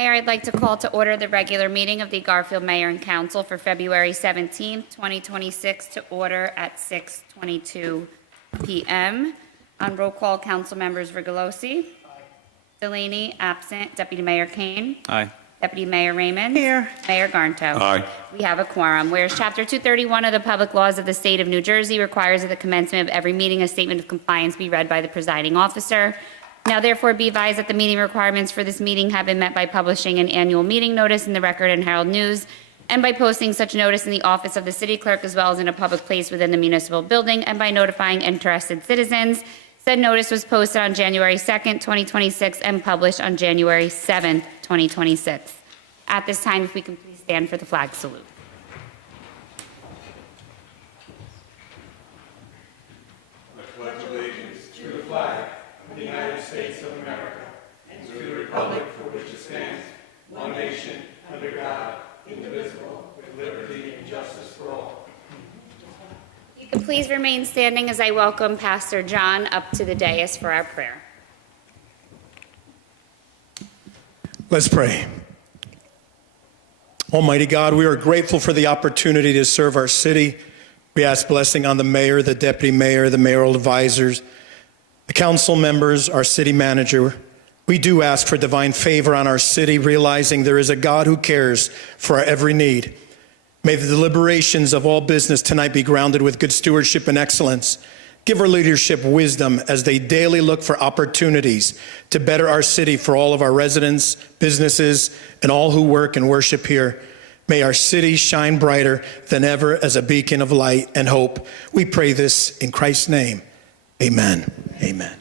Mayor, I'd like to call to order the regular meeting of the Garfield Mayor and Council for February 17th, 2026 to order at 6:22 p.m. On roll call, council members Rigolosi. Delaney, absent. Deputy Mayor Kane. Aye. Deputy Mayor Raymond. Here. Mayor Garnto. Aye. We have a quorum. Whereas Chapter 231 of the Public Laws of the State of New Jersey requires at the commencement of every meeting a statement of compliance be read by the presiding officer. Now therefore be advised that the meeting requirements for this meeting have been met by publishing an annual meeting notice in the Record and Herald News and by posting such notice in the office of the city clerk as well as in a public place within the municipal building and by notifying interested citizens. Said notice was posted on January 2nd, 2026 and published on January 7th, 2026. At this time, if we can please stand for the flag salute. I pledge allegiance to the flag of the United States of America and to the republic for which it stands, one nation, under God, indivisible, with liberty and justice for all. You can please remain standing as I welcome Pastor John up to the dais for our prayer. Let's pray. Almighty God, we are grateful for the opportunity to serve our city. We ask blessing on the mayor, the deputy mayor, the mayoral advisors, the council members, our city manager. We do ask for divine favor on our city, realizing there is a God who cares for our every need. May the deliberations of all business tonight be grounded with good stewardship and excellence. Give our leadership wisdom as they daily look for opportunities to better our city for all of our residents, businesses, and all who work and worship here. May our city shine brighter than ever as a beacon of light and hope. We pray this in Christ's name. Amen. Amen.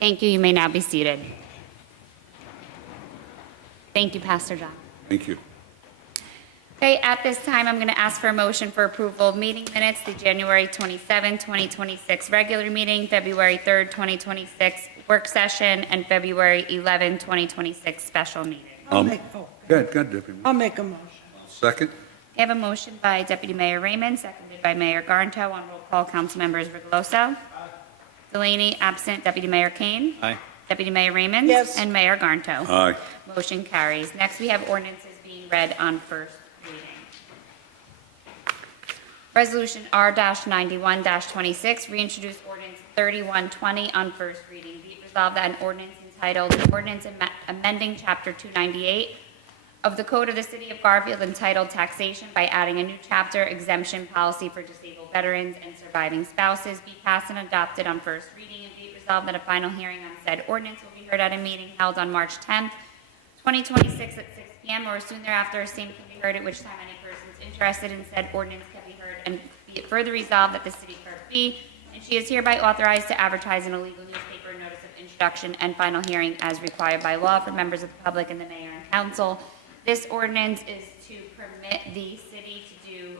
Thank you. You may now be seated. Thank you, Pastor John. Thank you. Okay, at this time, I'm going to ask for a motion for approval of meeting minutes, the January 27, 2026 regular meeting, February 3rd, 2026 work session, and February 11, 2026 special meeting. Go ahead, Deputy. I'll make a motion. Second? We have a motion by Deputy Mayor Raymond, seconded by Mayor Garnto. On roll call, council members Rigoloso. Delaney, absent. Deputy Mayor Kane. Aye. Deputy Mayor Raymond. Yes. And Mayor Garnto. Aye. Motion carries. Next, we have ordinances being read on first reading. Resolution R-91-26, reintroduce ordinance 3120 on first reading. Be it resolved that an ordinance entitled, an ordinance amending Chapter 298 of the Code of the City of Garfield entitled Taxation by adding a new chapter, exemption policy for disabled veterans and surviving spouses, be passed and adopted on first reading, and be it resolved that a final hearing on said ordinance will be heard at a meeting held on March 10th, 2026 at 6 p.m. or soon thereafter, same can be heard, at which time any persons interested in said ordinance can be heard, and be it further resolved that the city clerk be, and she is hereby authorized to advertise in a legal newspaper a notice of introduction and final hearing as required by law for members of the public and the mayor and council. This ordinance is to permit the city to do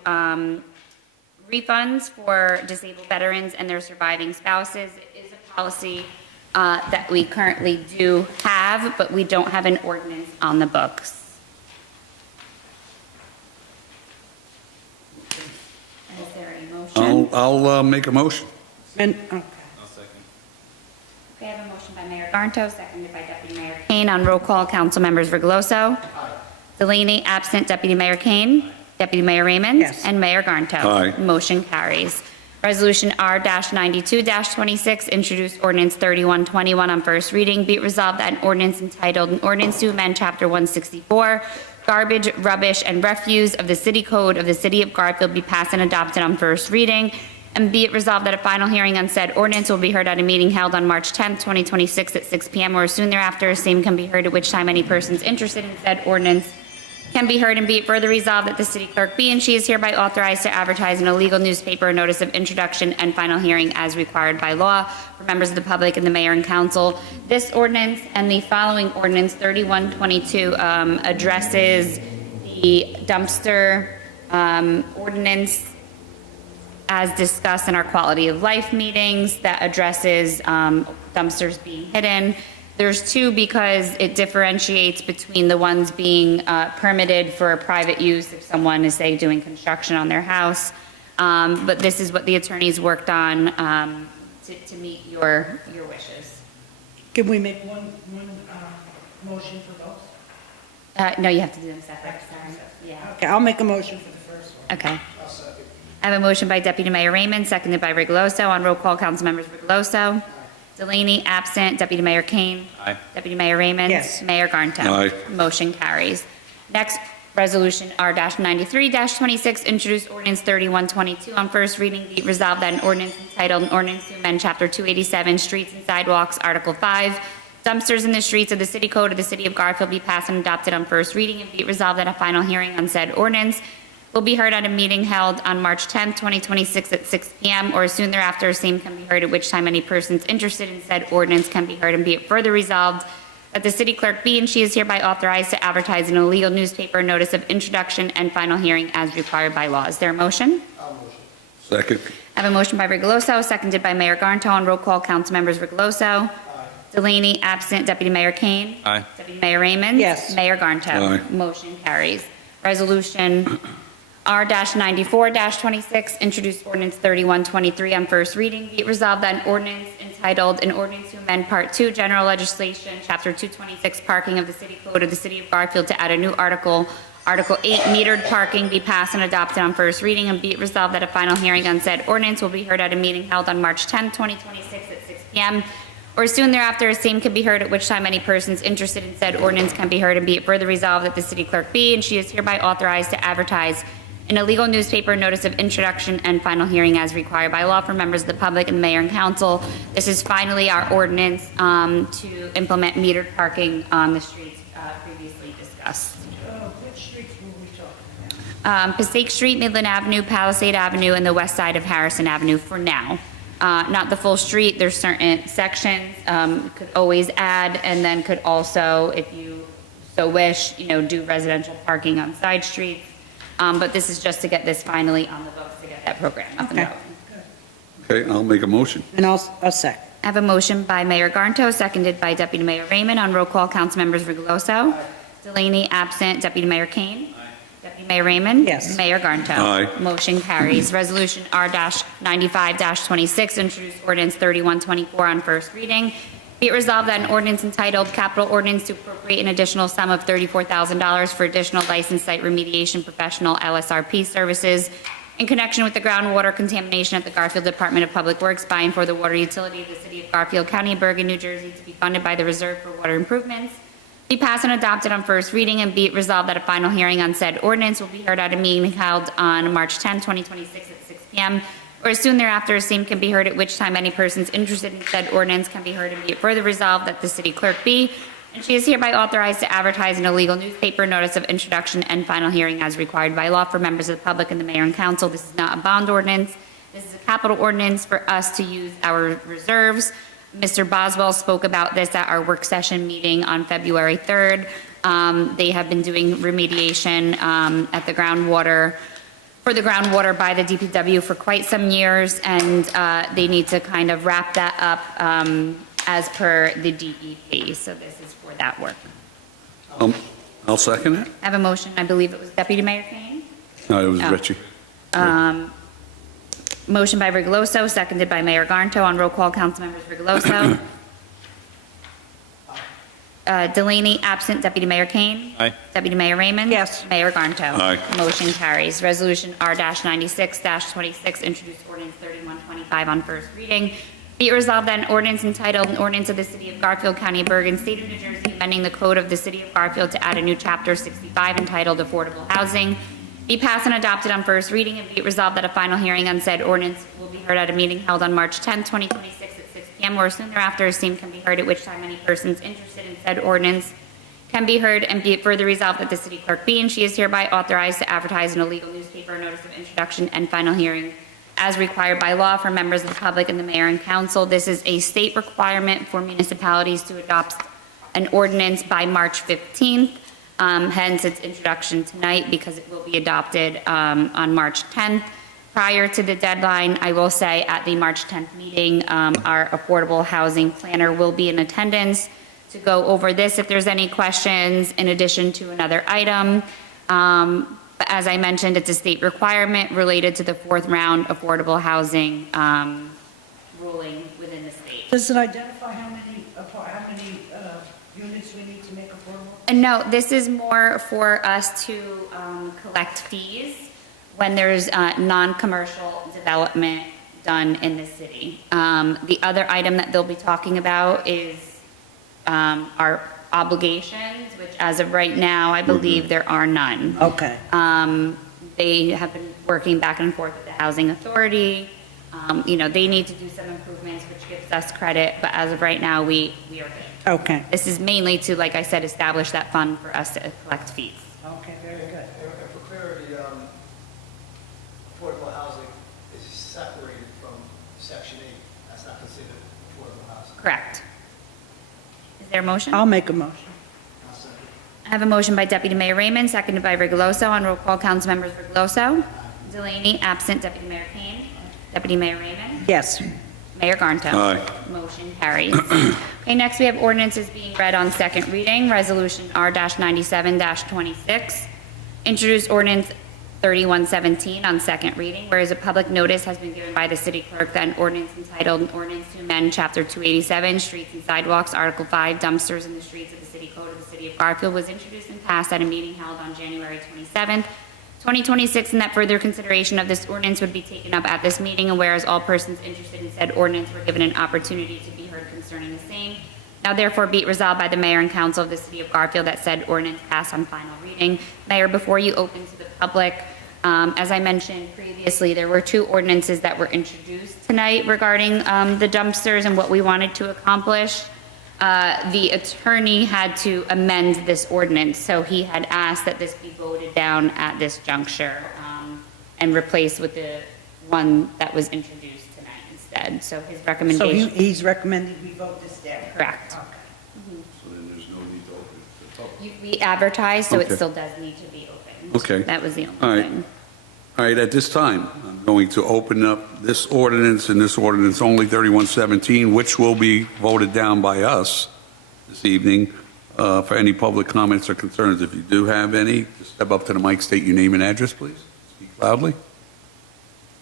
refunds for disabled veterans and their surviving spouses. It is a policy that we currently do have, but we don't have an ordinance on the books. Is there a motion? I'll make a motion. And, okay. We have a motion by Mayor Garnto, seconded by Deputy Mayor Kane. On roll call, council members Rigoloso. Delaney, absent. Deputy Mayor Kane. Deputy Mayor Raymond. Yes. And Mayor Garnto. Aye. Motion carries. Resolution R-92-26, introduced ordinance 3121 on first reading. Be it resolved that an ordinance entitled, an ordinance to amend Chapter 164, garbage, rubbish, and refuse of the City Code of the City of Garfield be passed and adopted on first reading. And be it resolved that a final hearing on said ordinance will be heard at a meeting held on March 10th, 2026 at 6 p.m. or soon thereafter, same can be heard, at which time any persons interested in said ordinance can be heard, and be it further resolved that the city clerk be and she is hereby authorized to advertise in a legal newspaper a notice of introduction and final hearing as required by law for members of the public and the mayor and council. This ordinance and the following ordinance 3122 addresses the dumpster ordinance as discussed in our quality of life meetings that addresses dumpsters being hidden. There's two because it differentiates between the ones being permitted for private use if someone is, say, doing construction on their house. But this is what the attorneys worked on to meet your wishes. Can we make one Motion for both? No, you have to do them separate, sorry. Yeah, Okay, I'll make a motion for the first one. okay. I have a motion by Deputy Mayor Raymond, seconded by Rigoloso. On roll call, Councilmembers Rigoloso. Delaney, absent. Deputy Mayor Kane. Aye. Deputy Mayor Raymond. Yes. Mayor Garnto. Aye. Motion carries. Next, Resolution R-93-26, introduced ordinance 3122 on first reading. Be it resolved that an ordinance entitled, an ordinance to amend Chapter 287, Streets and Sidewalks, Article 5, dumpsters in the streets of the city code of the city of Garfield be passed and adopted on first reading, and be it resolved that a final hearing on said ordinance will be heard at a meeting held on March 10th, 2026 at 6 p.m. or soon thereafter, same can be heard, at which time any persons interested in said ordinance can be heard, and be it further resolved that the city clerk be and she is hereby authorized to advertise in a legal newspaper notice of introduction and final hearing as required by law. Is there a motion? Second. I have a motion by Rigoloso, seconded by Mayor Garnto. On roll call, Councilmembers Rigoloso. Delaney, absent. Deputy Mayor Kane. Aye. Deputy Mayor Raymond. Yes. Mayor Garnto. Aye. Motion carries. Resolution R-94-26, introduced ordinance 3123 on first reading. Be it resolved that an ordinance entitled, an ordinance to amend Part 2, General Legislation, Chapter 226, Parking of the City Code of the City of Garfield to add a new article, Article 8, Metered Parking, be passed and adopted on first reading, and be it resolved that a final hearing on said ordinance will be heard at a meeting held on March 10, 2026 at 6 p.m. or soon thereafter, as same can be heard, at which time any persons interested in said ordinance can be heard, and be it further resolved that the city clerk be and she is hereby authorized to advertise in a legal newspaper notice of introduction and final hearing as required by law for members of the public and the mayor and council. This is finally our ordinance to implement metered parking on the streets previously discussed. Which streets were we talking about? Passaic Street, Midland Avenue, Palisade Avenue, and the west side of Harrison Avenue for now. Not the full street, there's certain sections, could always add, and then could also, if you so wish, do residential parking on side streets. But this is just to get this finally on the books, to get that program up and Okay. going. Okay, I'll make a motion. And I'll second. I have a motion by Mayor Garnto, seconded by Deputy Mayor Raymond. On roll call, Councilmembers Rigoloso. Delaney, absent. Deputy Mayor Kane. Deputy Mayor Raymond. Yes. Mayor Garnto. Aye. Motion carries. Resolution R-95-26, introduced ordinance 3124 on first reading. Be it resolved that an ordinance entitled Capital Ordinance to appropriate an additional sum of $34,000 for additional licensed site remediation professional LSRP services in connection with the groundwater contamination at the Garfield Department of Public Works by and for the water utility of the city of Garfield, County of Bergen, New Jersey, to be funded by the Reserve for Water Improvements, be passed and adopted on first reading, and be it resolved that a final hearing on said ordinance will be heard at a meeting held on March 10, 2026 at 6 p.m. or as soon thereafter, as same can be heard, at which time any persons interested in said ordinance can be heard, and be it further resolved that the city clerk be and she is hereby authorized to advertise in a legal newspaper notice of introduction and final hearing as required by law for members of the public and the mayor and council. This is not a bond ordinance. This is a capital ordinance for us to use our reserves. Mr. Boswell spoke about this at our work session meeting on February 3rd. They have been doing remediation at the groundwater, for the groundwater by the DPW for quite some years, and they need to kind of wrap that up as per the DEP. So this is for that work. I'll second it. I have a motion, I believe it was Deputy Mayor Kane. No, it was Oh. Richie. Motion by Rigoloso, seconded by Mayor Garnto. On roll call, Councilmembers Rigoloso. Delaney, absent. Deputy Mayor Kane. Aye. Deputy Mayor Raymond. Yes. Mayor Garnto. Aye. Motion carries. Resolution R-96-26, introduced ordinance 3125 on first reading. Be it resolved that an ordinance entitled, an ordinance of the City of Garfield, County of Bergen, State of New Jersey, amending the code of the City of Garfield to add a new Chapter 65 entitled Affordable Housing, be passed and adopted on first reading, and be it resolved that a final hearing on said ordinance will be heard at a meeting held on March 10, 2026 at 6 p.m. or soon thereafter, as same can be heard, at which time any persons interested in said ordinance can be heard, and be it further resolved that the city clerk be and she is hereby authorized to advertise in a legal newspaper notice of introduction and final hearing as required by law for members of the public and the mayor and council. This is a state requirement for municipalities to adopt an ordinance by March 15th. Hence its introduction tonight, because it will be adopted on March 10th. Prior to the deadline, I will say at the March 10th meeting, our affordable housing planner will be in attendance to go over this if there's any questions, in addition to another item. But as I mentioned, it's a state requirement related to the fourth round affordable housing ruling within the state. Does it identify how many units we need to make affordable? No, this is more for us to collect fees when there's non-commercial development done in the city. The other item that they'll be talking about is our obligations, which as of right now, I believe there are none. Okay. They have been working back and forth with the Housing Authority. They need to do some improvements, which gives us credit, but as of right now, we are good. Okay. This is mainly to, like I said, establish that fund for us to collect fees. Okay, very good. And for clarity, affordable housing is separated from Section 8. That's not considered affordable housing. Correct. Is there a motion? I'll make a motion. I'll second. I have a motion by Deputy Mayor Raymond, seconded by Rigoloso. On roll call, council members Rigoloso. Delaney, absent. Deputy Mayor Kane. Deputy Mayor Raymond. Yes. Mayor Garnto. Aye. Motion carries. Okay, next we have ordinances being read on second reading. Resolution R-97-26. Introduced ordinance 3117 on second reading, whereas a public notice has been given by the city clerk that an ordinance entitled an ordinance to amend chapter 287, streets and sidewalks, article 5, dumpsters in the streets of the city code of the city of Garfield was introduced and passed at a meeting held on January 27th, 2026, and that further consideration of this ordinance would be taken up at this meeting, and whereas all persons interested in said ordinance were given an opportunity to be heard concerning the same, now therefore be it resolved by the mayor and council of the city of Garfield that said ordinance pass on final reading. Mayor, before you open to the public, as I mentioned previously, there were two ordinances that were introduced tonight regarding the dumpsters and what we wanted to accomplish. The attorney had to amend this ordinance, so he had asked that this be voted down at this juncture and replaced with the one that was introduced tonight instead. So his So recommendation. he's recommending we vote this down? Correct. Okay. So then there's no need to open it to the public. We advertised, so it Okay. still does need to be opened. Okay. That was the All only right. thing. All right, at this time, I'm going to open up this ordinance and this ordinance only 3117, which will be voted down by us this evening for any public comments or concerns. If you do have any, just step up to the mic, state your name and address, please. Speak loudly.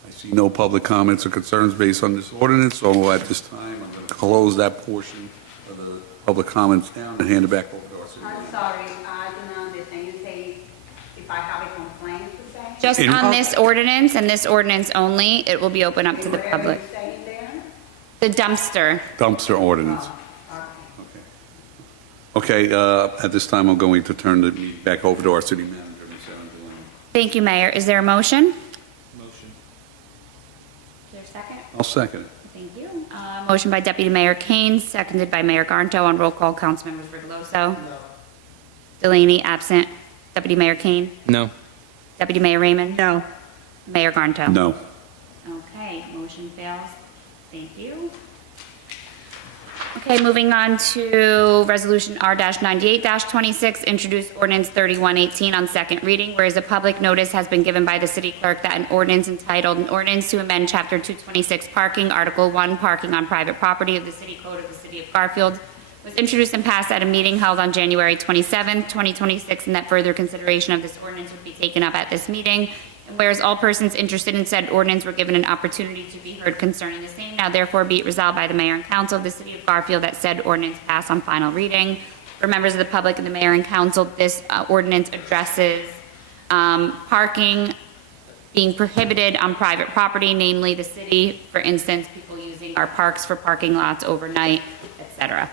I see no public comments or concerns based on this ordinance, so at this time, I'm going to close that portion of the public comments down and hand it back over to our city I'm manager. sorry, I didn't understand. You say if I have a complaint to say? Just In- on this ordinance and this ordinance only, it will be open up to the Whatever public. you say there? The dumpster. Dumpster ordinance. Okay. Okay, at this time, I'm going to turn the meeting back over to our city manager, Ms. Erin Delaney. Thank you, Mayor. Is there a motion? Motion. Is there a second? I'll second it. Thank you. Motion by Deputy Mayor Kane, seconded by Mayor Garnto. On roll call, Councilmembers Rigoloso. No. Delaney, absent. Deputy Mayor Kane. No. Deputy Mayor Raymond. No. Mayor Garnto. No. Okay, motion fails. Thank you. Okay, moving on to Resolution R-98-26, introduced ordinance 3118 on second reading, whereas a public notice has been given by the city clerk that an ordinance entitled an ordinance to amend Chapter 226 Parking, Article 1, Parking on Private Property of the City Code of the City of Garfield was introduced and passed at a meeting held on January 27, 2026, and that further consideration of this ordinance would be taken up at this meeting. And whereas all persons interested in said ordinance were given an opportunity to be heard concerning the same, now therefore be it resolved by the mayor and council of the city of Garfield that said ordinance pass on final reading. For members of the public and the mayor and council, this ordinance addresses parking being prohibited on private property, namely the city, for instance, people using our parks for parking lots overnight, et cetera.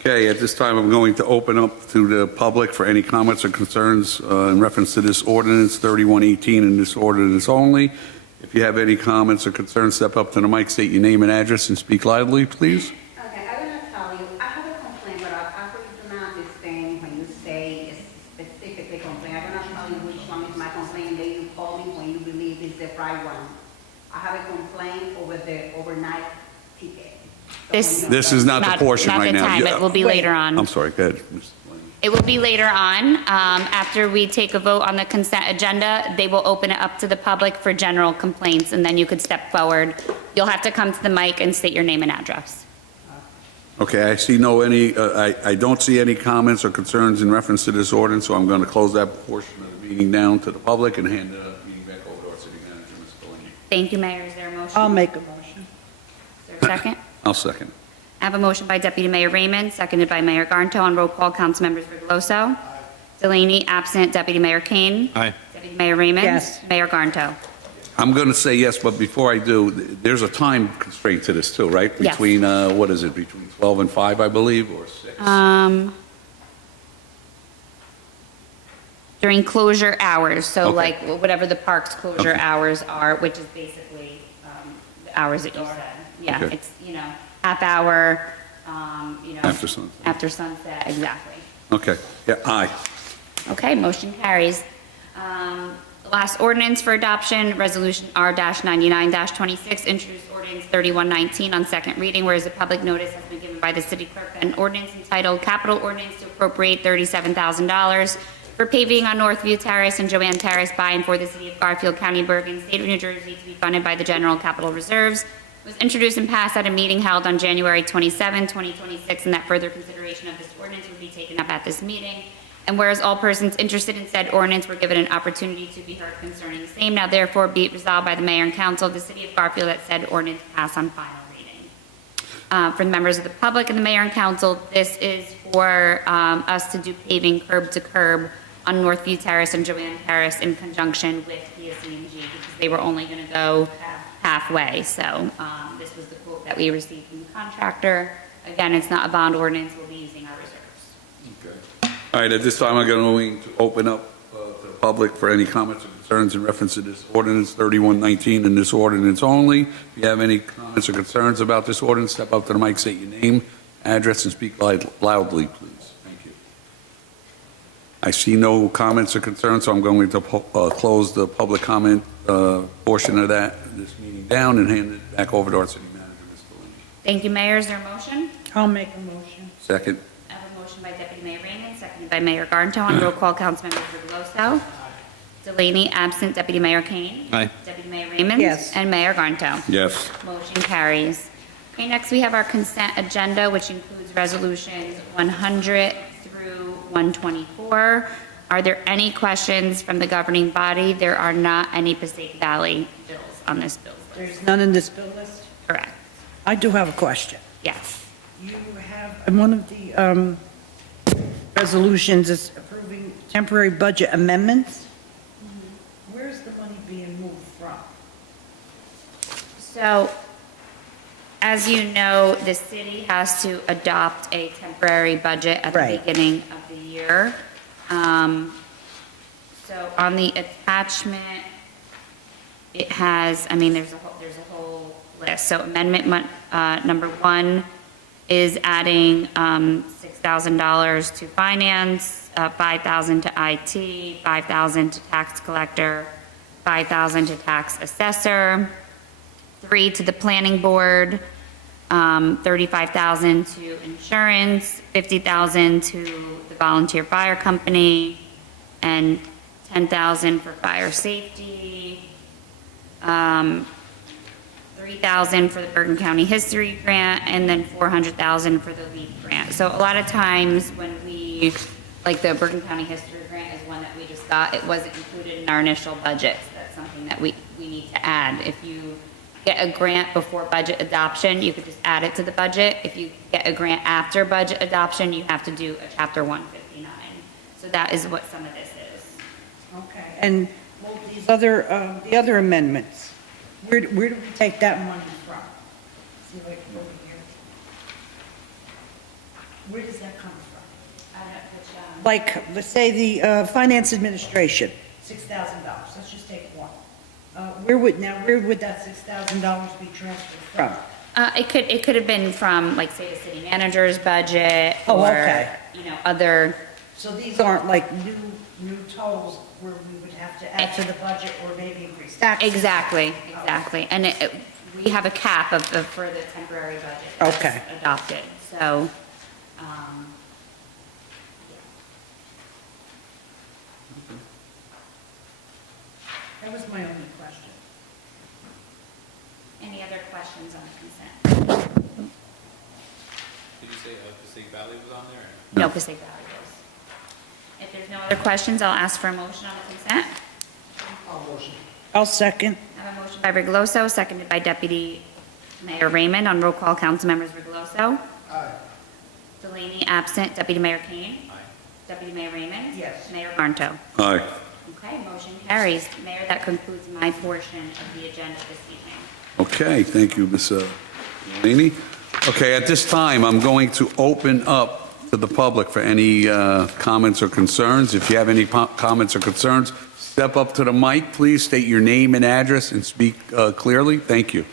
Okay, at this time, I'm going to open up to the public for any comments or concerns in reference to this ordinance 3118 and this ordinance only. If you have any comments or concerns, step up to the mic, state your name and address, and speak loudly, please. Okay, I'm gonna tell you, I have a complaint, but I really do not understand when you say it's specifically complaint. I'm gonna tell you which one is my complaint, then you call me when you believe it's the right one. I have a complaint over the overnight ticket. So This- when you- This is not the portion right now. Not the time, it will be later on. I'm sorry, go ahead. Ms. Delaney. It will be later on. After we take a vote on the consent agenda, they will open it up to the public for general complaints, and then you could step forward. You'll have to come to the mic and state your name and address. Okay, I see I don't see any comments or concerns in reference to this ordinance, so I'm going to close that portion of the meeting down to the public and hand the meeting back over to our city manager, Ms. Delaney. Thank you, Mayor. Is there a motion? I'll make a motion. Is there a second? I'll second. I I have a motion by Deputy Mayor Raymond, seconded by Mayor Garnto. On roll call, Councilmembers Rigoloso. Delaney, absent. Deputy Mayor Kane. Aye. Deputy Mayor Raymond. Yes. Mayor Garnto. I'm going to say yes, but before I do, there's a time constraint to this too, right? Yes. Between, what is it, between 12 and 5, I believe, or 6? During closure hours, so Okay. like whatever the park's closure Okay. hours are, which is basically the hours that you said. Yeah, Okay. it's, half hour, After sunset. After sunset, exactly. Okay, yeah, aye. Okay, motion carries. Last ordinance for adoption, Resolution R-99-26, introduced ordinance 3119 on second reading, whereas a public notice has been given by the city clerk that an ordinance entitled Capital Ordinance to appropriate $37,000 for paving on Northview Terrace and Joanne Terrace by and for the city of Garfield, County of Bergen, State of New Jersey, to be funded by the General Capital Reserves, was introduced and passed at a meeting held on January 27, 2026, and that further consideration of this ordinance would be taken up at this meeting. And whereas all persons interested in said ordinance were given an opportunity to be heard concerning the same, now therefore be it resolved by the mayor and council of the city of Garfield that said ordinance pass on final reading. For the members of the public and the mayor and council, this is for us to do paving curb to curb on Northview Terrace and Joanne Terrace in conjunction with PSE&G because they were only going to go halfway. So this was the quote that we received from the contractor. Again, it's not a bond ordinance. We'll be using our reserves. All right, at this time, I'm going to open up to the public for any comments or concerns in reference to this ordinance 3119 and this ordinance only. If you have any comments or concerns about this ordinance, step up to the mic, state your name, address, and speak loudly, please. Thank you. I see no comments or concerns, so I'm going to close the public comment portion of this meeting down and hand it back over to our city manager, Ms. Delaney. Thank you, Mayor. Is there a motion? I'll make a motion. Second. I have a motion by Deputy Mayor Raymond, seconded by Mayor Garnto. On roll call, Councilmember Rigoloso. Delaney, absent. Deputy Mayor Kane. Aye. Deputy Mayor Raymond. Yes. And Mayor Garnto. Yes. Motion carries. Okay, next we have our consent agenda, which includes resolutions 100 through 124. Are there any questions from the governing body? There are not any Passaic Valley bills on this bill list. There's none in this bill list? Correct. I do have a question. Yes. You have, and one of the resolutions is approving temporary budget amendments. Where's the money being moved from? So, as you know, the city has to adopt a temporary budget at the Right. beginning of the year. So on the attachment, it has, there's a whole list. So amendment number 1 is adding $6,000 to finance, $5,000 to IT, $5,000 to tax collector, $5,000 to tax assessor, 3 to the planning board, $35,000 to insurance, $50,000 to the volunteer fire company, and $10,000 for fire safety, $3,000 for the Bergen County History Grant, and then $400,000 for the LEAP grant. So a lot of times when we, like the Bergen County History Grant is one that we just got, it wasn't included in our initial budget. So that's something that we need to add. If you get a grant before budget adoption, you could just add it to the budget. If you get a grant after budget adoption, you have to do a Chapter 159. So that is what some of this is. Okay. And well, these other, the other amendments, where do we take that money from? See, like over here. Where does that come from? Like, let's say the finance administration, $6,000. Let's just take one. Where would that $6,000 be transferred from? It could have been from, like, say, the city manager's budget Oh, or, okay. other. So these aren't like new totals where we would have to add to the budget or maybe increase taxes? Exactly. And we have a cap for the temporary budget that's Okay. adopted. So, That was my only question. any other questions on the consent? Did you say Passaic Valley was on there? No, Passaic Valley is. If there's no other questions, I'll ask for a motion on the consent. I'll second. I have a motion by Rigoloso, seconded by Deputy Mayor Raymond. On roll call, Councilmembers Rigoloso. Delaney absent. Deputy Mayor Kane? Aye. Deputy Mayor Raymond? Yes. Mayor Barnto? Aye. Okay, motion carries. Mayor, that concludes my portion of the agenda this evening. Okay, thank you, Ms. Delaney. Okay, at this time, I'm going to open up to the public for any comments or concerns. If you have any comments or concerns, step up to the mic, please, state your name and address, and speak clearly. Thank you.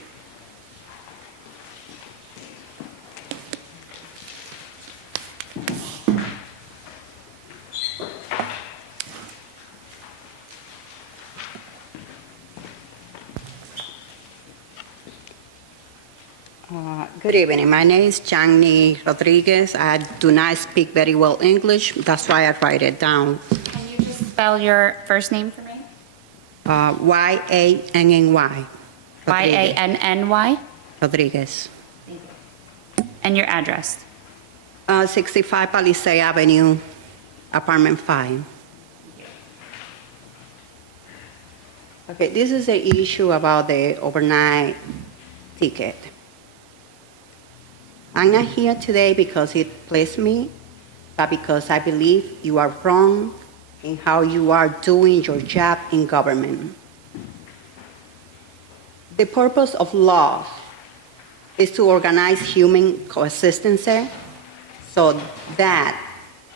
Good evening. My name is Jani Rodriguez. I do not speak very well English. That's why I write it down. Can you just spell your first name for me? Y-A-N-N-Y. Y-A-N-N-Y? Rodriguez. And your address? 65 Palisade Avenue, apartment 5. Okay, this is the issue about the overnight ticket. I'm not here today because it pleased me, but because I believe you are wrong in how you are doing your job in government. The purpose of law is to organize human coexistence so that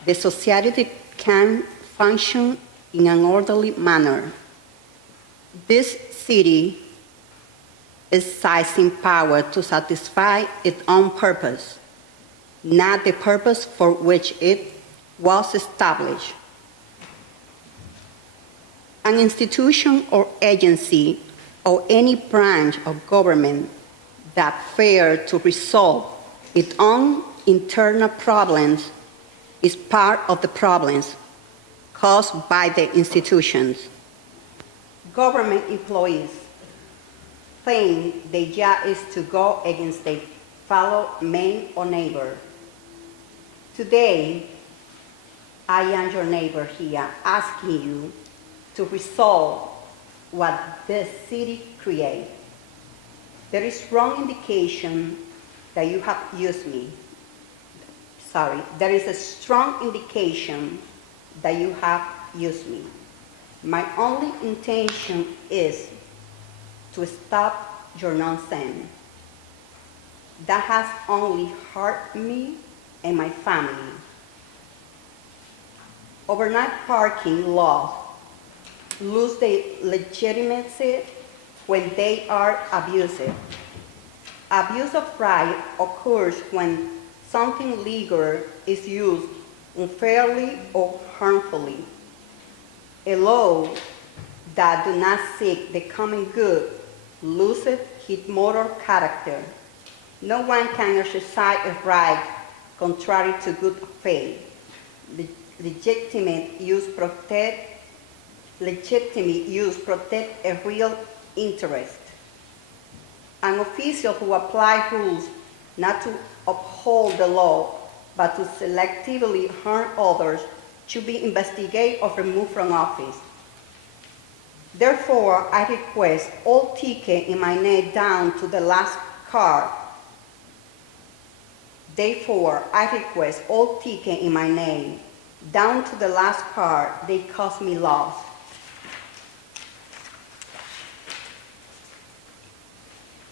the society can function in an orderly manner. This city is seizing power to satisfy its own purpose, not the purpose for which it was established. An institution or agency or any branch of government that fails to resolve its own internal problems is part of the problems caused by the institutions. Government employees think their job is to go against their fellow man or neighbor. Today, I am your neighbor here asking you to resolve what this city creates. There is strong indication that you have used me. Sorry, there is a strong indication that you have used me. My only intention is to stop your nonsense. That has only hurt me and my family. Overnight parking laws lose their legitimacy when they are abusive. Abuse of right occurs when something legal is used unfairly or harmfully. A law that does not seek the common good loses its moral character. No one can exercise a right contrary to good faith. Legitimate use protect a real interest. An official who applies rules not to uphold the law but to selectively harm others should be investigated or removed from office. Therefore, I request all tickets in my name down to the last card. Therefore, I request all tickets in my name down to the last card. They cost me loss.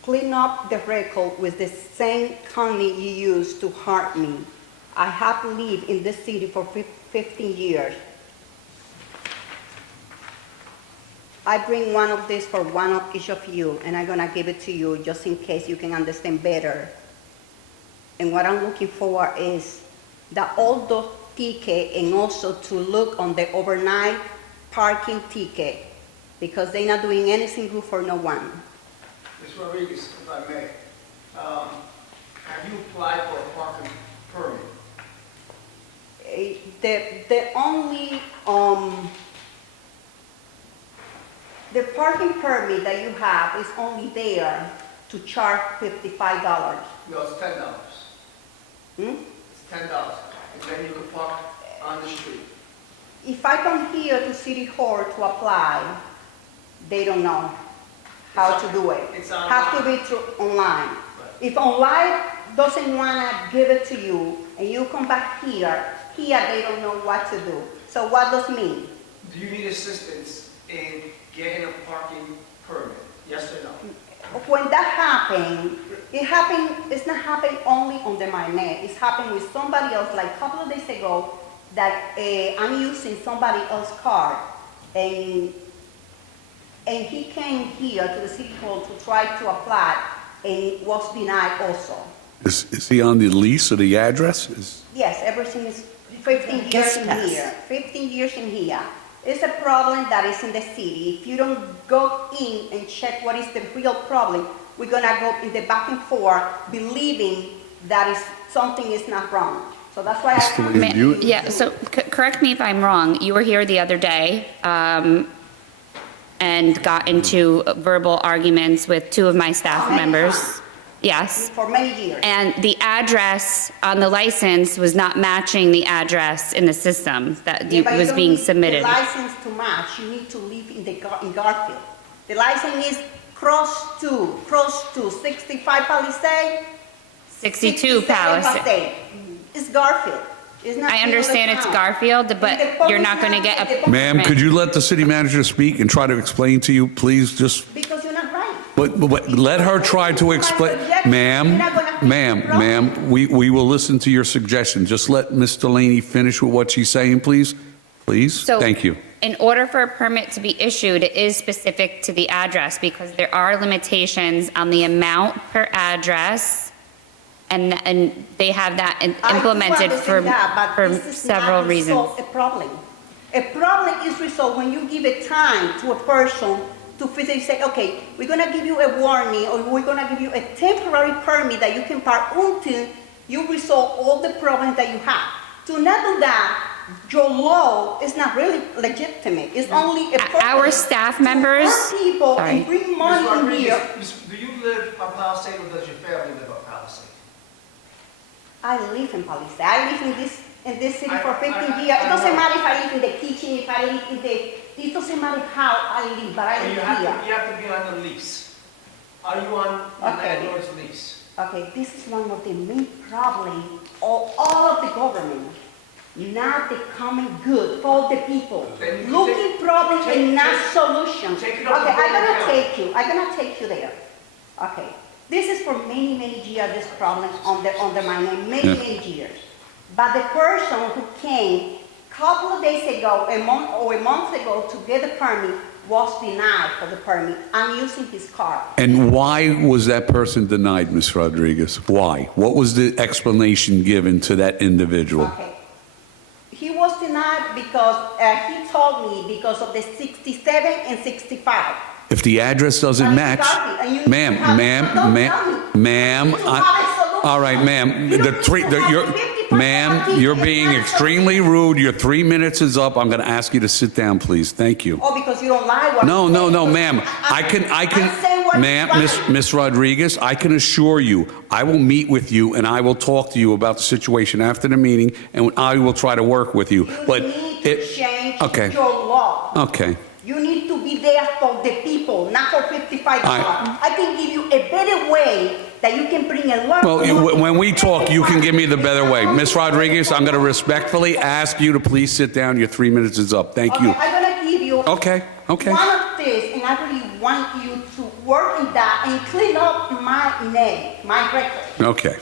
Clean up the record with the same kindness you used to hurt me. I have lived in this city for 15 years. I bring one of these for one of each of you, and I'm gonna give it to you just in case you can understand better. And what I'm looking for is that all those tickets and also to look on the overnight parking ticket because they're not doing anything good for no one. Ms. Rodriguez, if I may, have you applied for a parking permit? The only, the parking permit that you have is only there to charge $55. No, it's $10. Hmm? It's $10, and then you can park on the street. If I come here to City Hall to apply, they don't know how to do it. It's Have to online. be through online. If online doesn't wanna give it to you, and you come back here they don't know what to do. So what does it mean? Do you need assistance in getting a parking permit? Yes or no? When that happened, it's not happening only under my name. It's happened with somebody else, like a couple of days ago, that I'm using somebody else's car. And he came here to the city hall to try to apply and was denied also. Is he on the lease or the address? Yes, everything is 15 years Guest in pass. here, 15 years in here. It's a problem that is in the city. If you don't go in and check what is the real problem, we're gonna go in the back and forth believing that something is not wrong. So that's why I come to you. Yeah, so correct me if I'm wrong. You were here the other day and got into verbal arguments with two of my staff Many members. times. Yes. For many years. And the address on the license was not matching the address in the system that Yeah, but you was don't being need submitted. The license to match, you need to live in Garfield. The license is cross to 65 Palisade. 62 Palisade. It's Garfield. It's not I the understand other it's town. Garfield, but The you're not going to public get land, a. Ma'am, could you let the city manager speak and try to explain to you, please, just, Because you're not right. but let her try to explain. Ma'am, ma'am, we will listen to your suggestion. Just let Ms. Delaney finish with what she's saying, please. Please, So, thank you. In order for a permit to be issued, it is specific to the address because there are limitations on the amount per address, and they have that implemented for several reasons. A problem. A problem is resolved when you give a time to a person to physically say, okay, we're gonna give you a warning, or we're gonna give you a temporary permit that you can park until you resolve all the problems that you have. To not do that, your law is not really legitimate. It's only a Our purpose staff to members- hurt people Sorry. and bring Ms. money in Rodriguez, here. do you live on Palisade or does your family live on Palisade? I live in Palisade. I live in this city for 15 I years. It doesn't know. matter if I live in the kitchen, if I live in it doesn't matter how I live, but I But live you have here. to, you have to be on the lease. Are you on the Okay. landlord's lease? Okay, this is one of the main problems of all of the government. Not the common good for the people. Then you can Looking problems take- and not take- solutions. take Okay, it up with I'm gonna the take you, I'm gonna take you there. Okay, this is for many, many years, this problem under my name, many years. But the person who came couple of days ago, a month ago to get the permit was denied for the permit. I'm using his car. And why was that person denied, Ms. Rodriguez? Why? What was the explanation given to that individual? Okay. He was denied because he told me because of the 67 and 65. If the address doesn't match, ma'am, all right, ma'am, ma'am, you're being extremely rude. Your 3 minutes is up. I'm going to ask you to sit down, please. Thank you. Oh, because you don't like what No, I'm no, saying. no, ma'am. I say what can, is ma'am, right. Miss Rodriguez, I can assure you, I will meet with you and I will talk to you about the situation after the meeting and I will try to work with you. You But need to change okay. your law. Okay. You need to be there for the people, not for $55. I- I can give you a better way that you can bring a lot Well, more. when we talk, you can give me the better way. Miss Rodriguez, I'm going to respectfully ask you to please sit down. Your 3 minutes is up. Thank you. Okay, I'm gonna give you. Okay, okay. One of this, and I really want you to work in that and clean up my name, my record. Okay.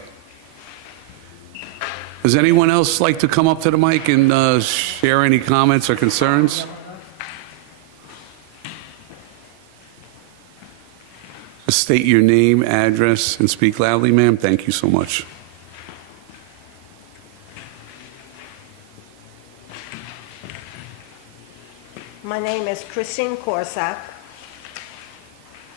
Does anyone else like to come up to the mic and share any comments or concerns? Just state your name, address, and speak loudly, ma'am. Thank you so much. My name is Christine Corsack.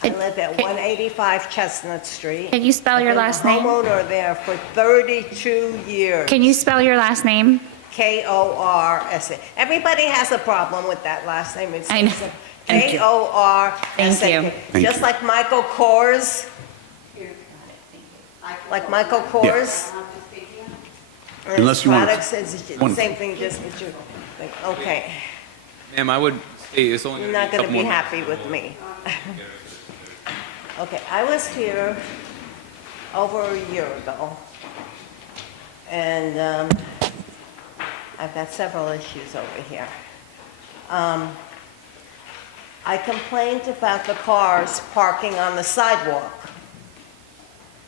I Can- live at can- 185 Chestnut Street. Can you spell your last name? I've been a homeowner there for 32 years. Can you spell your last name? K-O-R-S-A. Everybody has a problem with that last name. It's I know. Thank you. K-O-R-S-A. Thank you. Thank Just you. like Michael Kors, like Michael Kors. and Unless his you wanna- products, it's the one- same thing, just what you, like, okay. Ma'am, I would say it's only You're gonna not be a gonna couple be more happy minutes. with me. Okay, I was here over a year ago, and I've got several issues over here. I complained about the cars parking on the sidewalk,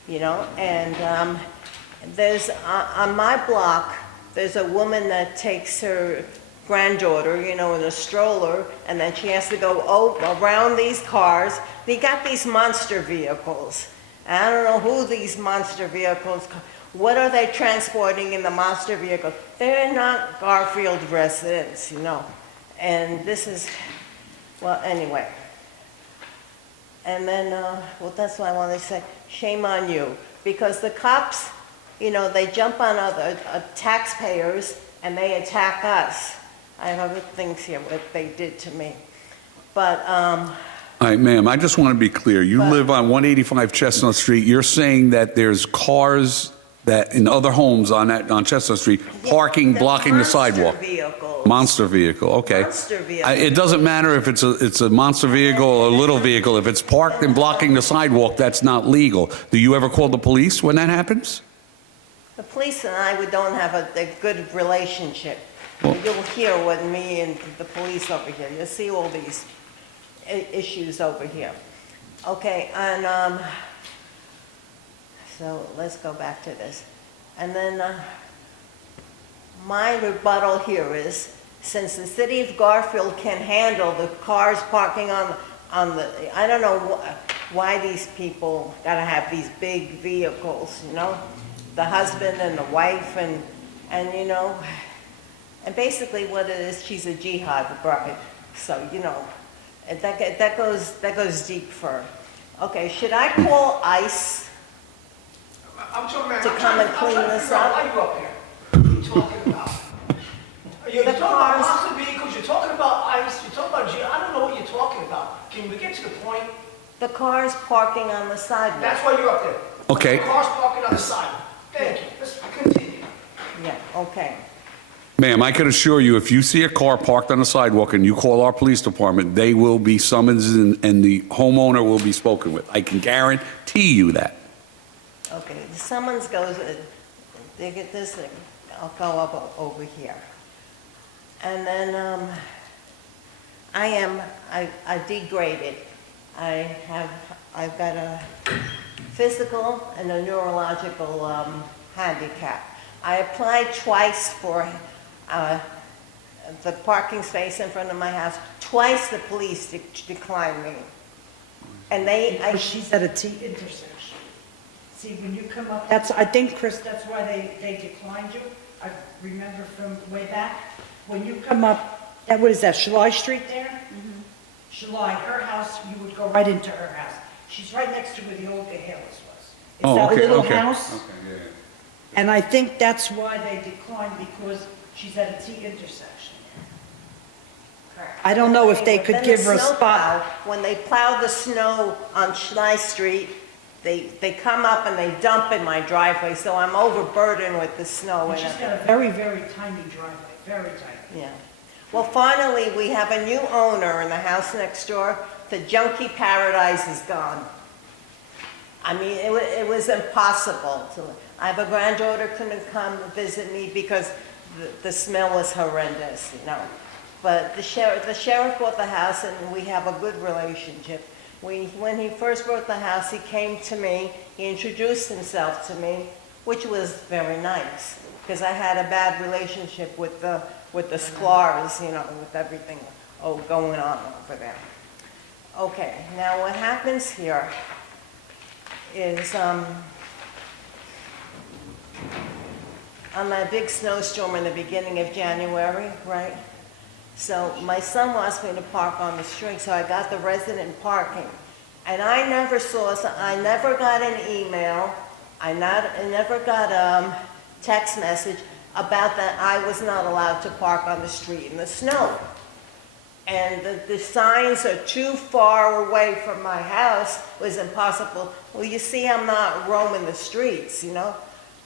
you know, and there's, on my block, there's a woman that takes her granddaughter, you know, in a stroller, and then she has to go around these cars. They got these monster vehicles. And I don't know who these monster vehicles, what are they transporting in the monster vehicle? They're not Garfield residents, you know. And this is, well, anyway. And then, well, that's what I want to say. Shame on you. Because the cops, you know, they jump on other taxpayers and they attack us. I have other things here, what they did to me. But, All right, ma'am, I just want to be clear. You live on 185 Chestnut Street. You're saying that there's cars that in other homes on Chestnut Street parking, blocking the sidewalk? Monster vehicles. Monster vehicle, okay. Monster vehicles. It doesn't matter if it's a monster vehicle or a little vehicle. If it's parked and blocking the sidewalk, that's not legal. Do you ever call the police when that happens? The police and I, we don't have a good relationship. You'll hear what me and the police over here, you'll see all these issues over here. Okay, and so let's go back to this. And then my rebuttal here is, since the city of Garfield can handle the cars parking on the, I don't know why these people gotta have these big vehicles, you know? The husband and the wife and you know, and basically what it is, she's a jihad bride. So, you know, that goes deep for her. Okay, should I call ICE I'm talking about. to come and clean this up? Why you up here? What are you talking about? You're The talking about cars- monster vehicles, you're talking about ICE, you're talking about I don't know what you're talking about. Can we get to the point? The cars parking on the sidewalk. That's why you're up there. Okay. The car's parking on the side. Thank you. Let's continue. Yeah, okay. Ma'am, I can assure you, if you see a car parked on the sidewalk and you call our police department, they will be summoned and the homeowner will be spoken with. I can guarantee you that. Okay, the summons goes, they get this thing, I'll go up over here. And then, I degraded. I've got a physical and a neurological, handicap. I applied twice for, the parking space in front of my house. Twice the police declined me. And Because she's at a T intersection. See, when you come up, that's, I think, Chris, that's why they declined you. I remember from way back. When you come up, what is that, Shalai Street there? Shalai, her house, you would go right into her house. She's right next to where the old Gahalis was. It's Oh, that okay, little okay. house. Okay, yeah, yeah. And I think that's why they declined, because she's at a T intersection. I don't know if they could Then give the her a snowplow, spot. when they plow the snow on Schley Street, they come up and they dump in my driveway, so I'm overburdened with the snow. And And she's got a very, very tiny driveway, very tiny. yeah. Well, finally, we have a new owner in the house next door. The junkie paradise is gone. I mean, it was impossible to, I have a granddaughter couldn't come visit me because the smell was horrendous, you know. But the sheriff bought the house and we have a good relationship. When he first bought the house, he came to me, he introduced himself to me, which was very nice, because I had a bad relationship with the Sklar's, you know, with everything going on over there. Okay, now what happens here is, on that big snowstorm in the beginning of January, right? So my son wants me to park on the street, so I got the resident parking. And I never got an email, I never got a text message about that I was not allowed to park on the street in the snow. And the signs are too far away from my house, it was impossible. Well, you see, I'm not roaming the streets, you know?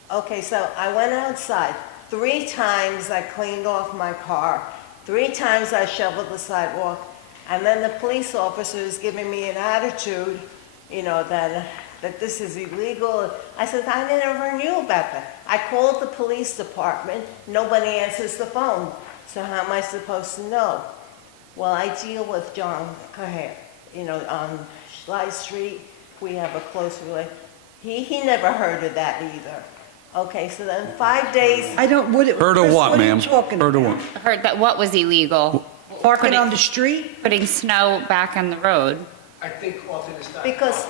Okay, so I went outside. 3 times I cleaned off my car. 3 times I shoveled the sidewalk. And then the police officer is giving me an attitude, you know, that that this is illegal. I said, I never knew about that. I called the police department, nobody answers the phone. So how am I supposed to know? Well, I deal with John Caher, on Schley Street, we have a close relationship. He never heard of that either. Okay, so then 5 days, I don't, what? Heard of Chris, what, are you ma'am? talking Heard of about? what? Heard that what was illegal? Parking on Putting- the street? Putting snow back on the road. I think alternate start. because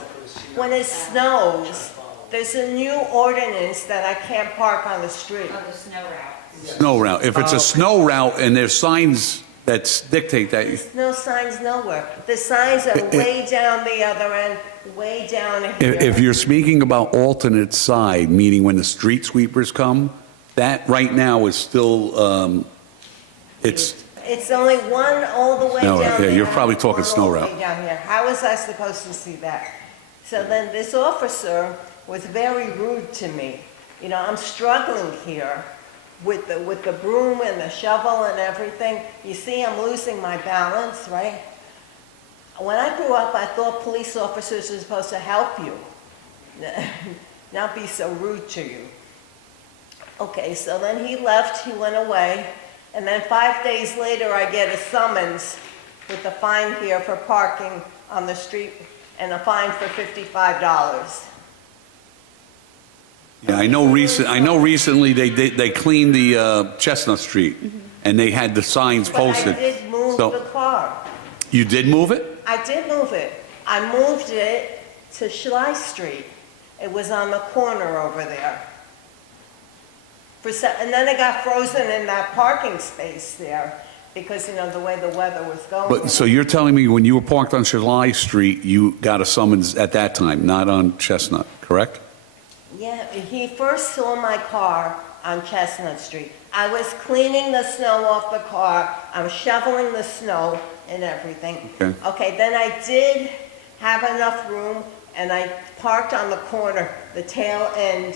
when it snows, there's a new ordinance that I can't park on the street. the snow route. Snow route. If it's a snow route and there's signs that dictate that, There's no signs nowhere. The signs are way down the other end, way down here. if you're speaking about alternate side, meaning when the street sweepers come, that right now is still, it's, It's only one all the way Snow route, down yeah, there. you're probably and talking one snow all the route. way down here. How was I supposed to see that? So then this officer was very rude to me. I'm struggling here with the broom and the shovel and everything. You see, I'm losing my balance, right? When I grew up, I thought police officers were supposed to help you, not be so rude to you. Okay, so then he left, he went away, and then 5 days later, I get a summons with a fine here for parking on the street and a fine for $55. yeah, I know recently they cleaned the Chestnut Street and they had the signs But I posted. did move So- the car. You did move it? I did move it. I moved it to Schley Street. It was on the corner over there. And then it got frozen in that parking space there because, the way the weather was going. But, so you're telling me when you were parked on July Street, you got a summons at that time, not on Chestnut, correct? Yeah, he first saw my car on Chestnut Street. I was cleaning the snow off the car, I was shoveling the snow and everything. Okay. Okay, then I did have enough room, and I parked on the corner, the tail end,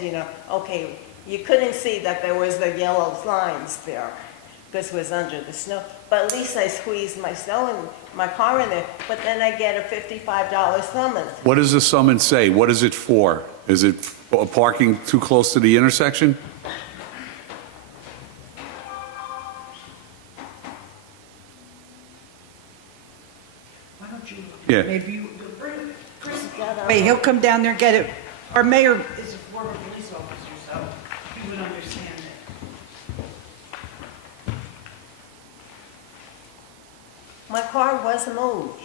okay, you couldn't see that there was the yellow lines there, because it was under the snow, but at least I squeezed my snow and my car in there, but then I get a $55 summons. What does the summons say? What is it for? Is it parking too close to the intersection? Why don't you, Yeah. maybe you, Chris, wait, he'll come down there and get it. Our mayor is a former police officer, so he would understand it. My car was moved.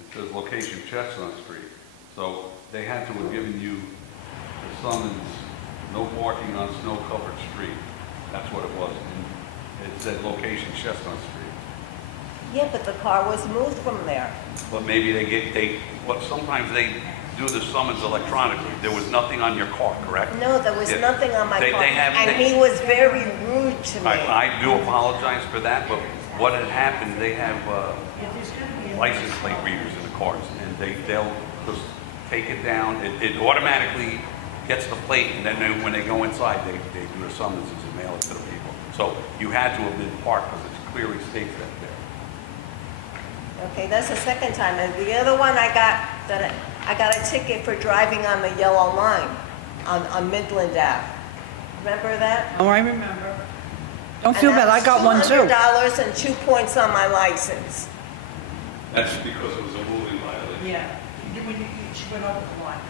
It says location Chestnut Street, so they had to have given you the summons, no parking on snow-covered street. That's what it was. And it said location Chestnut Street. Yeah, but the car was moved from there. But maybe sometimes they do the summons electronically. There was nothing on your car, correct? No, there was Yeah. nothing on my They- car. they have- And they- he was very rude to me. I do apologize for that, but what had happened, they have license plate readers in the cars, and they'll just take it down. It automatically gets the plate, and then when they go inside, they do the summonses and mail it to the people. So you had to have been parked because it clearly states that there. Okay, that's the second time. And the other one I got a ticket for driving on the yellow line on Midland Ave. Remember that? Oh, I remember. Don't feel bad, I got one too. $200 and 2 points on my license. That's because it was a moving violation. Yeah, when she went over the line.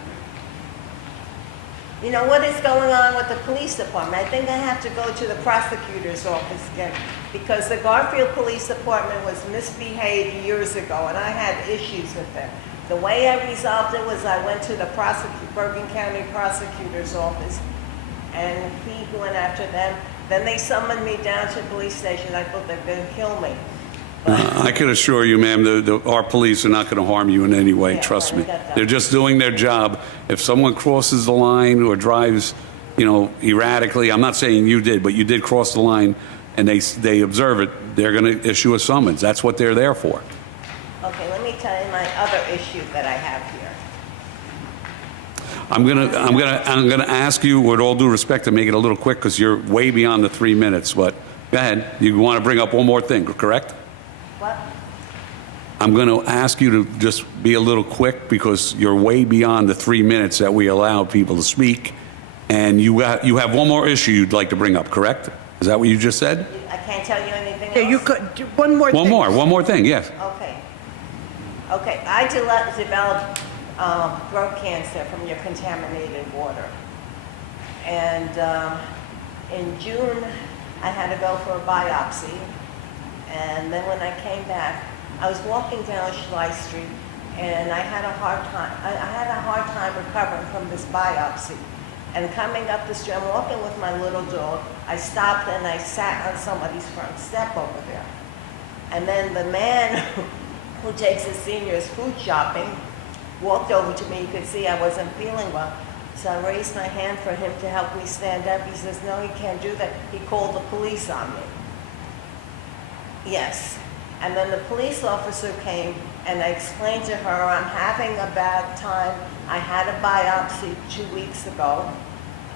What is going on with the police department? I think I have to go to the prosecutor's office again because the Garfield Police Department was misbehaved years ago and I had issues with them. The way I resolved it was I went to the Bergen County Prosecutor's office and he went after them. Then they summoned me down to the police station. I thought they were going to kill me. I can assure you, ma'am, our police are not going to harm you in any way, Yeah, trust I me. got that. They're just doing their job. If someone crosses the line or drives, erratically, I'm not saying you did, but you did cross the line, and they observe it, they're going to issue a summons. That's what they're there for. Okay, let me tell you my other issue that I have here. I'm gonna ask you, with all due respect, to make it a little quick, because you're way beyond the 3 minutes, but go ahead. You want to bring up one more thing, correct? What? I'm going to ask you to just be a little quick because you're way beyond the 3 minutes that we allow people to speak. And you have one more issue you'd like to bring up, correct? Is that what you just said? I can't tell you anything else? Yeah, you could, one more thing. One more thing, yes. Okay. Okay, I developed throat cancer from your contaminated water. And in June, I had to go for a biopsy. And then when I came back, I was walking down Schley Street, and I had a hard time recovering from this biopsy. And coming up the street, I'm walking with my little dog. I stopped and I sat on somebody's front step over there. And then the man who takes his seniors food shopping walked over to me. You could see I wasn't feeling well. So I raised my hand for him to help me stand up. He says, no, he can't do that. He called the police on me. Yes. And then the police officer came and I explained to her, I'm having a bad time. I had a biopsy 2 weeks ago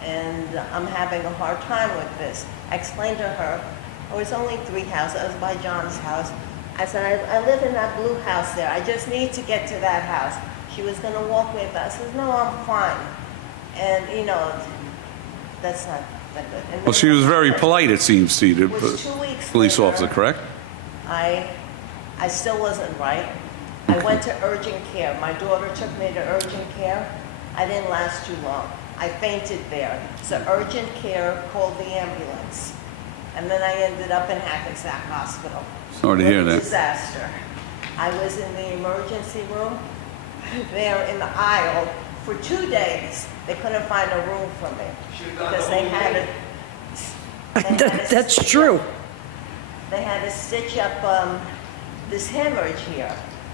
and I'm having a hard time with this. I explained to her, it was only 3 houses. I was by John's house. I said, I live in that blue house there. I just need to get to that house. She was going to walk me there. I said, no, I'm fine. And, you know, that's not that good. And Well, she was very polite, it seems, to you, It was 2 the weeks police later. officer, correct? I still wasn't right. I went to urgent care. My daughter took me to urgent care. I didn't last too long. I fainted there. So urgent care called the ambulance. And then I ended up in Hackensack Hospital. Sorry to hear What a that. disaster. I was in the emergency room, there in the aisle, for 2 days. They couldn't find a room for me because they had to. That's true. They had to stitch up this hemorrhage here.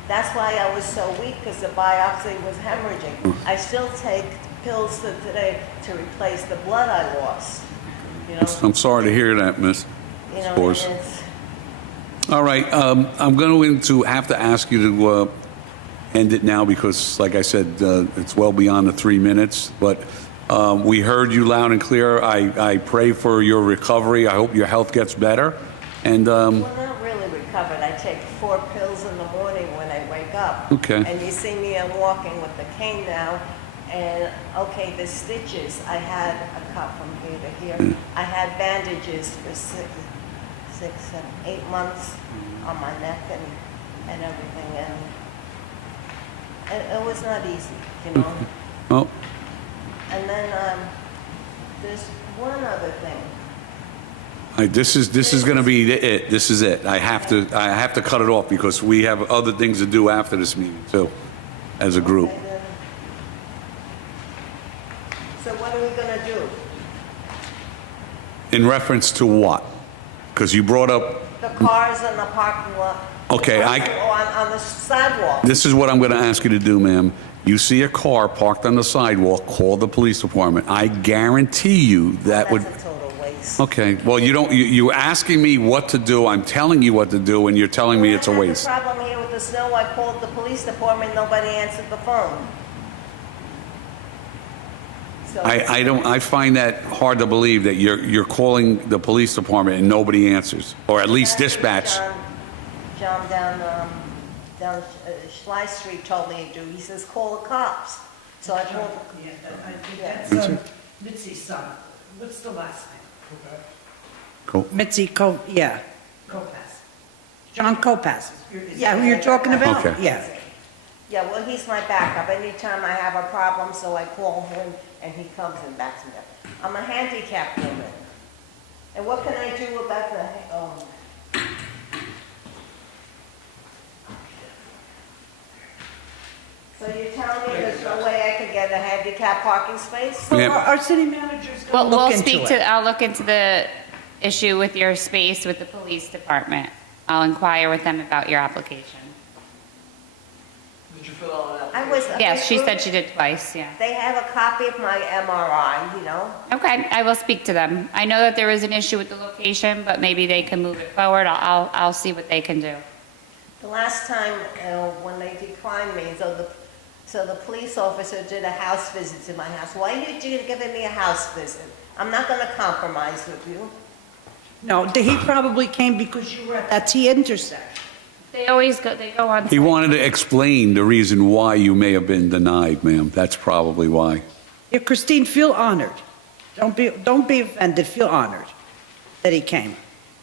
That's why I was so weak, because the biopsy was hemorrhaging. I still take pills today to replace the blood I lost. You know, I'm sorry to hear that, Miss. you know, Of course. and it's, All right, I'm going to have to ask you to end it now because, like I said, it's well beyond the 3 minutes. But we heard you loud and clear. I pray for your recovery. I hope your health gets better. And well, not really recovered. I take 4 pills in the morning when I wake up. Okay. And you see me, I'm walking with the cane now. And, okay, the stitches, I had a cut from here to here. I had bandages for 6, 7, 8 months on my neck and everything. And it was not easy, you know. well, And then there's one other thing. this is going to be it. This is it. I have to cut it off because we have other things to do after this meeting too, as a group. And then- So what are we gonna do? In reference to what? Because you brought up. The cars in the parking lot? Okay, On the sidewalk? This is what I'm going to ask you to do, ma'am. You see a car parked on the sidewalk, call the police department. I guarantee you that would. That's a total waste. Okay, well, you're asking me what to do. I'm telling you what to do, and you're telling me it's a waste. I had a problem here with the snow. I called the police department, nobody answered the phone. So- I find that hard to believe that you're calling the police department and nobody answers, or at least That's what dispatch. John down Schley Street told me to do. He says, call the cops. So I called, Yeah, I think that's Mitzi's son. What's the last name? Cool. Mitzi yeah. Kopass. John Kopass. Yeah, who you're talking about? Okay. Yeah. yeah, well, he's my backup. Anytime I have a problem, so I call him and he comes and backs me up. I'm a handicapped woman. And what can I do about the, So you're telling me there's no way I could get a handicap parking space? Well, Yeah. our city manager's Well, gonna look we'll into speak it. to, I'll look into the issue with your space with the police department. I'll inquire with them about your application. Did you fill out an I application? was. Yes, she said she did twice, yeah. They have a copy of my MRI, you know? Okay, I will speak to them. I know that there was an issue with the location, but maybe they can move it forward. I'll see what they can do. The last time, when they declined me, so the police officer did a house visit to my house. Why are you giving me a house visit? I'm not gonna compromise with you. No, he probably came because you were at that T intersection. They always go, they go on. He wanted to explain the reason why you may have been denied, ma'am. That's probably why. Yeah, Christine, feel honored. Don't be offended, feel honored that he came.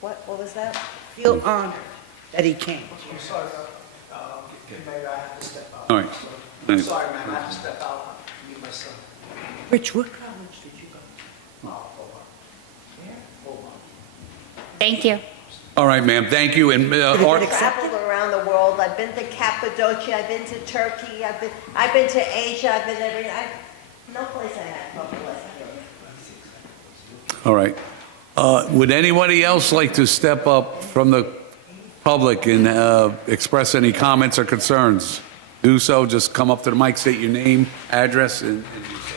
What was that? Feel honored that he came. I'm sorry, Mayor, I have to step out. All right. I'm sorry, ma'am, I have to step out and meet my son. Rich, what college did you go to? Thank you. All right, ma'am, thank you. And Art, Traveled around the world. I've been to Cappadocia, I've been to Turkey, I've been to Asia, I've been everywhere. No place I had public life. all right. Would anybody else like to step up from the public and express any comments or concerns? Do so, just come up to the mic, state your name, address, and do so.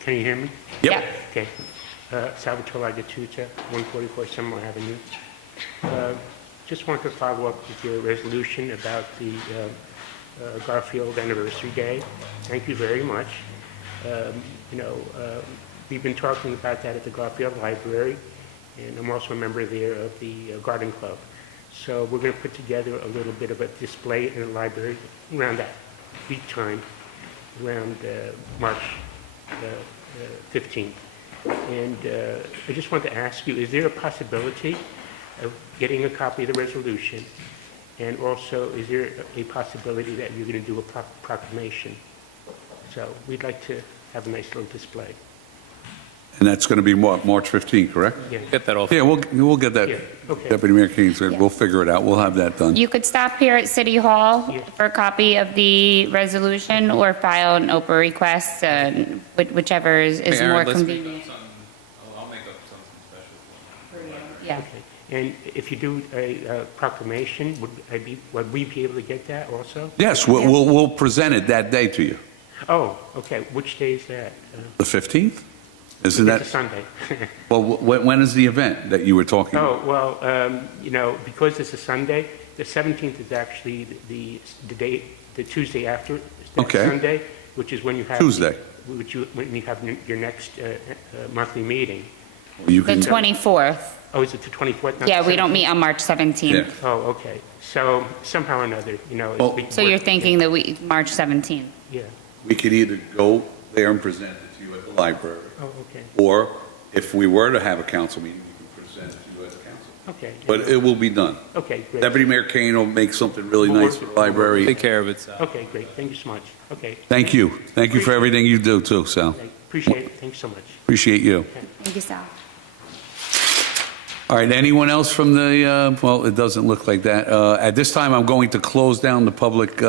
Can you hear me? Yep. Yeah. Okay. Salvatore Agatuccia, 144 Summer Avenue. Just want to follow up with your resolution about the Garfield Anniversary Day. Thank you very much. We've been talking about that at the Garfield Library, and I'm also a member there of the Garden Club. So we're going to put together a little bit of a display in the library around that week time, around March 15th. And I just want to ask you, is there a possibility of getting a copy of the resolution? And also, is there a possibility that you're going to do a proclamation? So we'd like to have a nice little display. And that's going to be what, March 15th, correct? Yeah. Get that off. Yeah, we'll get that. Yeah, okay. Deputy Mayor King said, we'll figure it out. We'll have that done. You could stop here at City Hall Yeah. for a copy of the resolution or file an Oprah request, whichever is Hey, Aaron, more let's make up convenient. something- I'll make up something special. Yeah. Okay. And if you do a proclamation, would we be able to get that also? Yes, we'll present it that day to you. Oh, okay. Which day is that? The 15th? Isn't It's a that, Sunday. well, when is the event that you were talking about? Oh, well, because it's a Sunday, the 17th is actually the Tuesday after that Okay. Sunday, which is when you have. Tuesday. When you have your next monthly meeting. You The can, 24th. Oh, is it the 24th? not Yeah, the we don't 17th? meet on March 17th. Yeah. Oh, okay. So somehow or another, Well- we So you're thinking the week, March 17th? Yeah. we could either go there and present it to you at the library, Oh, okay. or if we were to have a council meeting, we can present it to you as a council. Okay. But it will be done. Okay, great. Deputy Mayor Kane will make something really We'll nice work- for the library. Take care of it, Sal. Okay, great. Thank you so much. Okay. Thank you. Thank you for everything you do too, Sal. Appreciate it. Thanks so much. Appreciate you. Thank you, Sal. All right, anyone else from the, well, it doesn't look like that. At this time, I'm going to close down the public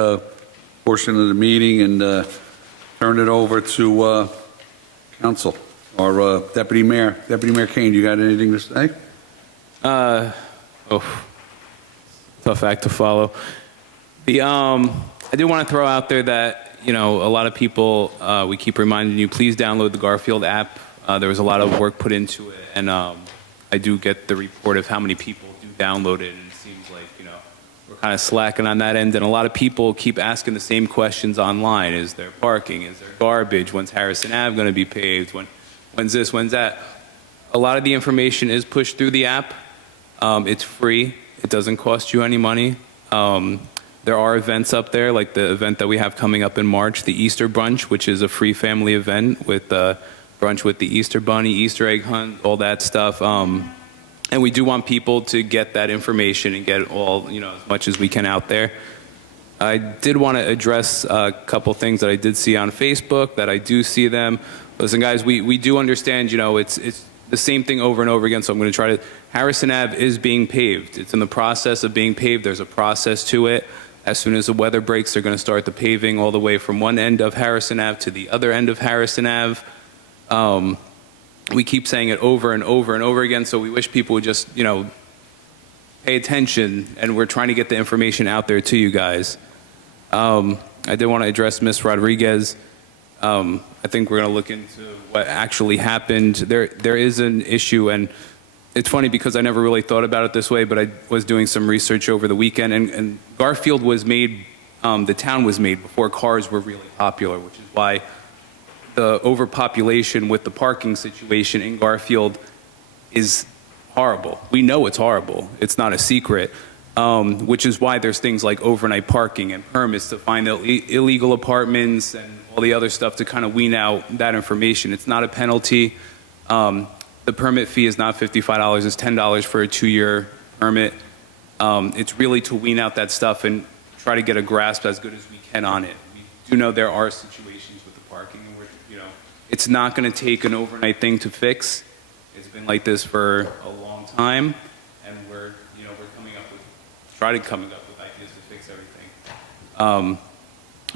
portion of the meeting and turn it over to council, or Deputy Mayor. Deputy Mayor Kane, you got anything to say? Tough act to follow. I do want to throw out there that, a lot of people, we keep reminding you, please download the Garfield app. There was a lot of work put into it, and I do get the report of how many people do download it, and it seems like, we're kind of slacking on that end, and a lot of people keep asking the same questions online. Is there parking? Is there garbage? When's Harrison Ave going to be paved? When's this? When's that? A lot of the information is pushed through the app. It's free. It doesn't cost you any money. There are events up there, like the event that we have coming up in March, the Easter Brunch, which is a free family event with brunch with the Easter Bunny, Easter egg hunt, all that stuff. And we do want people to get that information and get all, as much as we can out there. I did want to address a couple things that I did see on Facebook, that I do see them. Listen, guys, we do understand, it's the same thing over and over again, so I'm going to try to. Harrison Ave is being paved. It's in the process of being paved. There's a process to it. As soon as the weather breaks, they're going to start the paving all the way from one end of Harrison Ave to the other end of Harrison Ave. We keep saying it over and over and over again, so we wish people would just, pay attention, and we're trying to get the information out there to you guys. I did want to address Ms. Rodriguez. I think we're going to look into what actually happened. There is an issue, and it's funny because I never really thought about it this way, but I was doing some research over the weekend, and Garfield was made, the town was made before cars were really popular, which is why the overpopulation with the parking situation in Garfield is horrible. We know it's horrible. It's not a secret, which is why there's things like overnight parking and permits to find the illegal apartments and all the other stuff to kind of wean out that information. It's not a penalty. The permit fee is not $55, it's $10 for a 2-year permit. It's really to wean out that stuff and try to get a grasp as good as we can on it. We do know there are situations with the parking, and it's not going to take an overnight thing to fix. It's been like this for a long time, and we're coming up with ideas to fix everything.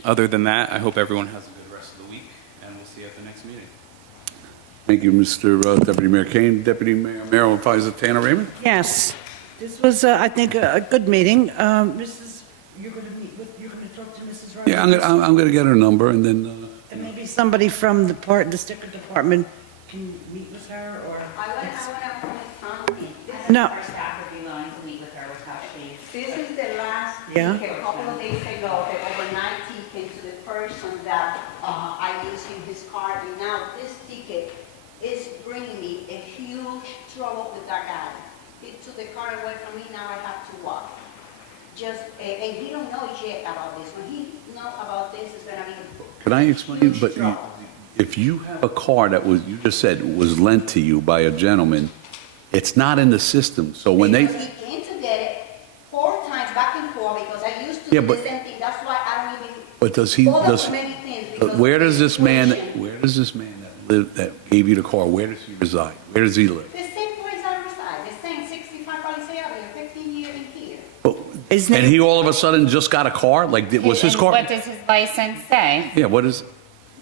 Other than that, I hope everyone has a good rest of the week, and we'll see you at the next meeting. Thank you, Mr. Deputy Mayor Kane. Deputy Mayor Advisor Tanner Raymond? Yes, this was, I think, a good meeting. Mrs., you're going to talk to Mrs. Rodriguez? Yeah, I'm going to get her number, and then, And maybe somebody from the sticker department can meet with her, or? I want to point something. No. Our staff would be willing to meet with her with how she. This is the last Yeah. ticket, a couple of days ago, the overnight ticket to the person that I used in his car. And now this ticket is bringing me a huge trouble with that guy. He took the car away from me, now I have to walk. And he don't know yet about this. When he know about this, it's gonna be can I explain? huge But trouble. if you have a car that was, you just said, was lent to you by a gentleman, it's not in the system. So when they, Because he came to get it 4 times back and forth, because I used to Yeah, do but- the same thing. That's why I don't even but does he, bother does, with many things. but because where of the does this man situation. that live, that gave you the car, where does he reside? Where does he live? The same place I reside, the same 65 Palisade Avenue, 15 years in here. His And name- he all of a sudden just got a car? Like, was his And car? what does his license say? Yeah, what is,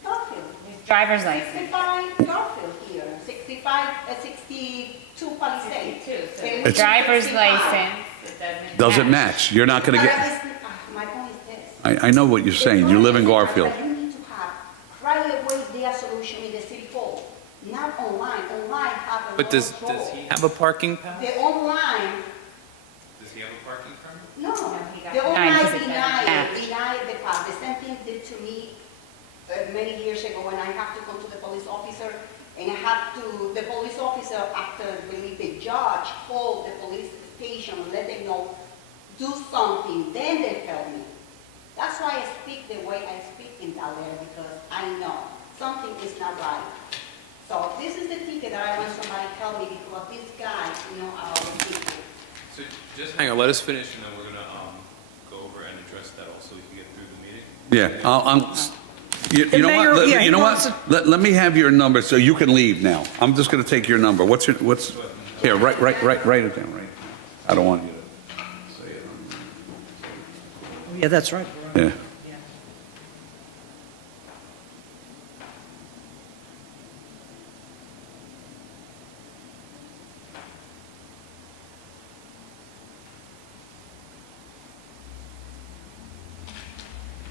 Garfield. His driver's license. 65 Garfield here, 62 Palisade. His driver's license, it doesn't match. You're not going to get, My point is this. I know what you're saying. You live in Garfield. You need to have right away their solution in the city hall, not online. Online have a But lot does of trouble. he have a parking pass? The online, Does he have a parking permit? no, he got the denied online because it doesn't match. denied the pass. The same thing did to me many years ago when I have to go to the police officer, and I have to, the police officer, after believe the judge called the police station and let them know, do something, then they tell me. That's why I speak the way I speak in that letter, because I know something is not right. So this is the ticket that I want somebody to tell me, because this guy, about the ticket. So just hang on, let us finish, and then we're going to go over and address that also, we can get through the meeting. yeah, you The know mayor- what? yeah, You know he what? wants Let me have your number so you can leave now. I'm just going to take your number. What's, here, write it down, right? I don't want you to say it. Yeah, that's right. Yeah.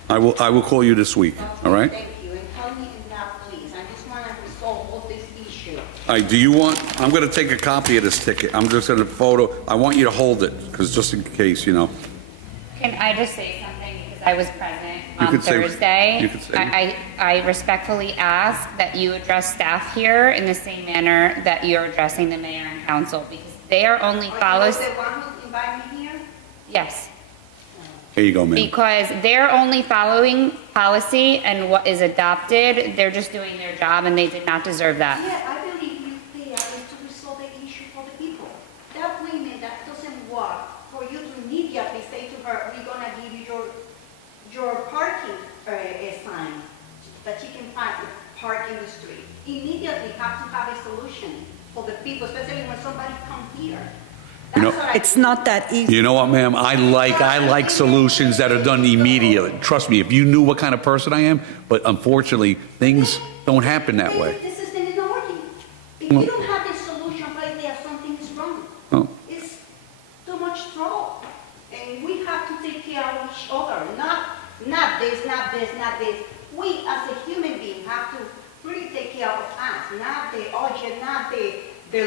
I will call you this week, all right? Thank you, and tell me in that, please. I just want to resolve all this issue. All right, do you want, I'm going to take a copy of this ticket. I'm just going to photo, I want you to hold it, because just in case, Can I just say something, because I was present You on could say- Thursday? you could say. I respectfully ask that you address staff here in the same manner that you're addressing the mayor and council, because they are only follows, Are you the one who invited me here? yes. Here you go, ma'am. Because they're only following policy and what is adopted, they're just doing their job, and they did not deserve that. Yeah, I believe you there is to resolve the issue for the people. That woman that doesn't work, for you to immediately say to her, we're gonna give you your parking sign, that she can park in the street. Immediately have to have a solution for the people, especially when somebody comes here. You know- That's what I. It's not that easy. You know what, ma'am? I like solutions that are done immediately. Trust me, if you knew what kind of person I am, but unfortunately, things don't happen that way. This is not working. If Well- you don't have the solution right there, something is wrong. Oh. It's too much trouble. And we have to take care of each other, not this, not this, not this. We as a human being have to really take care of us, not the object, not the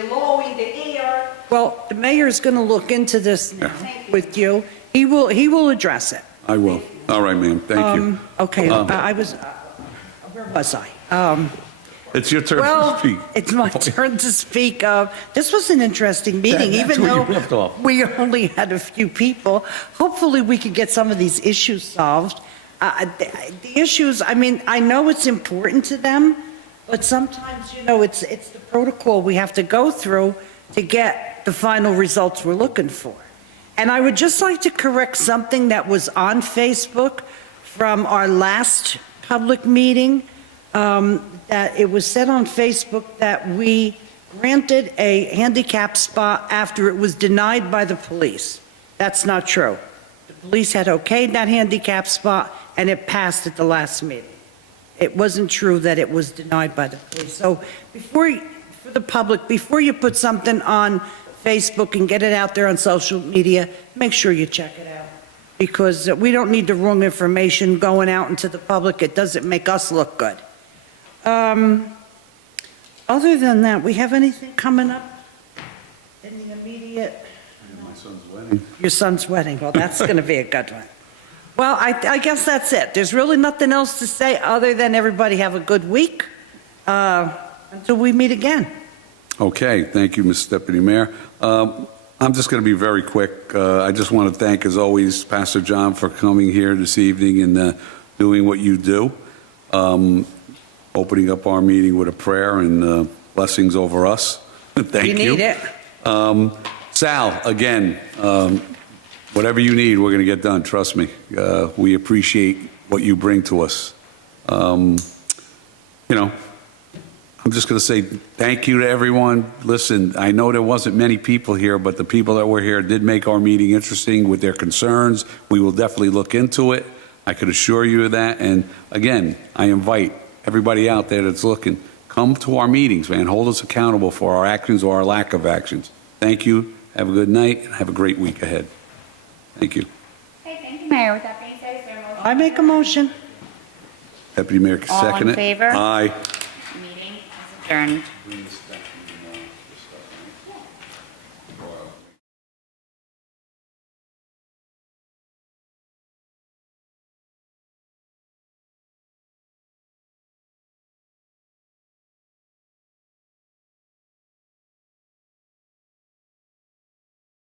law in the air. Well, the mayor's going to look into this now with you. He will address it. I will. All right, ma'am, thank you. Okay, Uh, I was, Where was I? It's your turn to Well, speak. it's my turn to speak. This was an interesting meeting, That's even where though you left off. we only had a few people. Hopefully, we could get some of these issues solved. The issues, I mean, I know it's important to them, but sometimes, it's the protocol we have to go through to get the final results we're looking for. And I would just like to correct something that was on Facebook from our last public meeting, that it was said on Facebook that we granted a handicap spot after it was denied by the police. That's not true. The police had okayed that handicap spot, and it passed at the last meeting. It wasn't true that it was denied by the police. So for the public, before you put something on Facebook and get it out there on social media, make sure you check it out, because we don't need the wrong information going out into the public. It doesn't make us look good. Other than that, we have anything coming up in the immediate? My son's wedding. Your son's wedding. Well, that's going to be a good one. Well, I guess that's it. There's really nothing else to say other than everybody have a good week until we meet again. Okay, thank you, Mr. Deputy Mayor. I'm just going to be very quick. I just want to thank, as always, Pastor John for coming here this evening and doing what you do, opening up our meeting with a prayer and blessings over us. Thank you. You need it. Sal, again, whatever you need, we're going to get done, trust me. We appreciate what you bring to us. I'm just going to say thank you to everyone. Listen, I know there wasn't many people here, but the people that were here did make our meeting interesting with their concerns. We will definitely look into it. I could assure you of that. And again, I invite everybody out there that's looking, come to our meetings, man. Hold us accountable for our actions or our lack of actions. Thank you. Have a good night and have a great week ahead. Thank you. Okay, thank you, Mayor. With that being said, is there a motion? I make a motion. Deputy Mayor, All in second it. favor? Aye. Meeting is adjourned.